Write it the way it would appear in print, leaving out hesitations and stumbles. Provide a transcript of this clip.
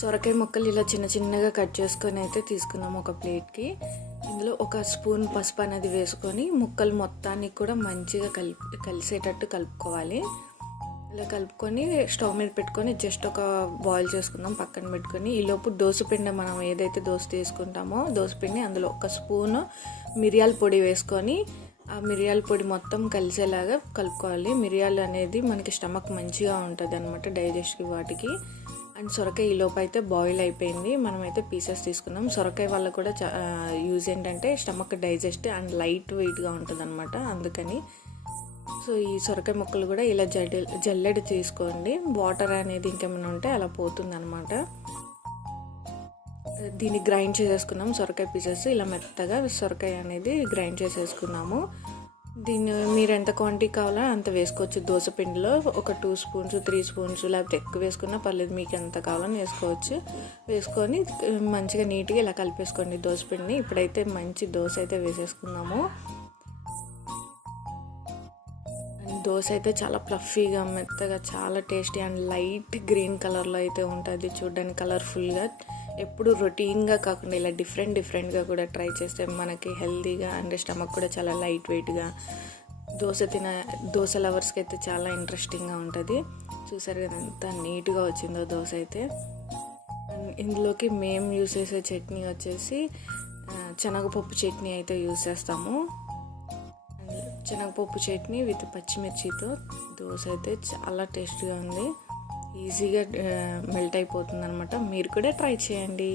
సొరకాయ ముక్కలు ఇలా చిన్న చిన్నగా కట్ చేసుకొని అయితే తీసుకున్నాము ఒక ప్లేట్కి. ఇందులో ఒక స్పూన్ పసుపు అనేది వేసుకొని ముక్కలు మొత్తానికి కూడా మంచిగా కలిసేటట్టు కలుపుకోవాలి. ఇలా కలుపుకొని స్టవ్ మీద పెట్టుకొని జస్ట్ ఒక బాయిల్ చేసుకుందాం, పక్కన పెట్టుకొని. ఈలోపు దోసపిండి, మనం ఏదైతే దోశ తీసుకుంటామో దోసపిండి, అందులో ఒక స్పూను మిరియాల పొడి వేసుకొని ఆ మిరియాల పొడి మొత్తం కలిసేలాగా కలుపుకోవాలి. మిరియాలు అనేది మనకి స్టమక్ మంచిగా ఉంటుంది అనమాట, డైజెస్ట్కి వాటికి. అండ్ సొరకాయ ఈలోపు అయితే బాయిల్ అయిపోయింది. మనమైతే పీసెస్ తీసుకున్నాం. సొరకాయ వల్ల కూడా యూజ్ ఏంటంటే స్టమక్ డైజెస్ట్ అండ్ లైట్ వెయిట్గా ఉంటుంది అనమాట, అందుకని. సో ఈ సొరకాయ ముక్కలు కూడా ఇలా జల్లెడ తీసుకోండి. వాటర్ అనేది ఇంకేమైనా ఉంటే అలా పోతుంది అనమాట. దీన్ని గ్రైండ్ చేసేసుకున్నాం. సొరకాయ పీసెస్ ఇలా మెత్తగా సొరకాయ అనేది గ్రైండ్ చేసేసుకున్నాము. దీన్ని మీరు ఎంత క్వాంటిటీ కావాలో అంత వేసుకోవచ్చు. దోసపిండిలో ఒక 2 స్పూన్స్ 3 స్పూన్స్ లేకపోతే ఎక్కువ వేసుకున్నా పర్లేదు, మీకు ఎంత కావాలని వేసుకోవచ్చు. వేసుకొని మంచిగా నీట్గా ఇలా కలిపేసుకోండి దోసపిండిని. ఇప్పుడైతే మంచి దోశ అయితే వేసేసుకుందాము. దోశ అయితే చాలా ఫ్లఫీగా మెత్తగా చాలా టేస్టీ అండ్ లైట్ గ్రీన్ కలర్లో అయితే ఉంటుంది, చూడడానికి కలర్ఫుల్గా. ఎప్పుడు రొటీన్గా కాకుండా ఇలా డిఫరెంట్గా కూడా ట్రై చేస్తే మనకి హెల్తీగా అండ్ స్టమక్ కూడా చాలా లైట్ వెయిట్గా. దోశ లవర్స్కి అయితే చాలా ఇంట్రెస్టింగ్గా ఉంటుంది. చూసారు కదా ఎంత నీట్గా వచ్చిందో దోశ అయితే. ఇందులోకి మేము యూస్ చేసే చట్నీ వచ్చేసి శనగపప్పు చట్నీ అయితే యూస్ చేస్తాము. శనగపప్పు చట్నీ విత్ పచ్చిమిర్చితో దోశ అయితే చాలా టేస్టీగా ఉంది. ఈజీగా మెల్ట్ అయిపోతుంది అనమాట. మీరు కూడా ట్రై చేయండి.